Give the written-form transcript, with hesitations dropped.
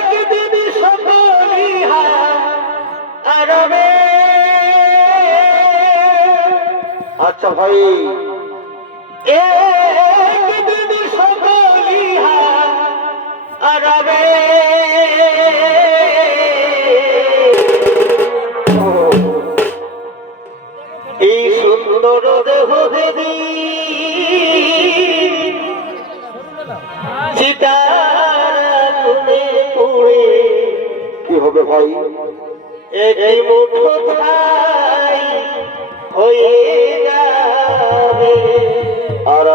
একদিন সকলিহা আরবে। আচ্ছা ভাই, একদিন সকলিহা আরবে। এই সুন্দর দেহ দেবী চিতার আগুনে পুড়ে কি হবে ভাই? একই মুঠো ছাই হয়ে যাবে। আর